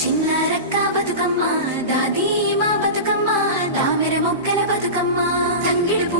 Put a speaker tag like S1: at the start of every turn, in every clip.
S1: చిన్న రక్క బతుకమ్మ దాదీ మా బతుకమ్మ తామెర మొక్కల బతుకమ్మ తంగిడు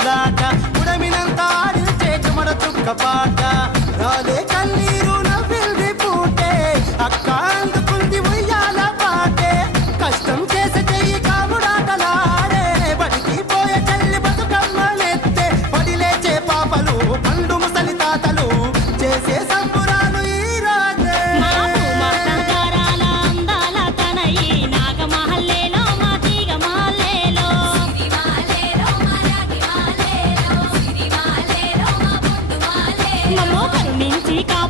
S2: ఆడిందాట ఉడమినంత ఆడించే చుమడ
S3: చుక్కపాట America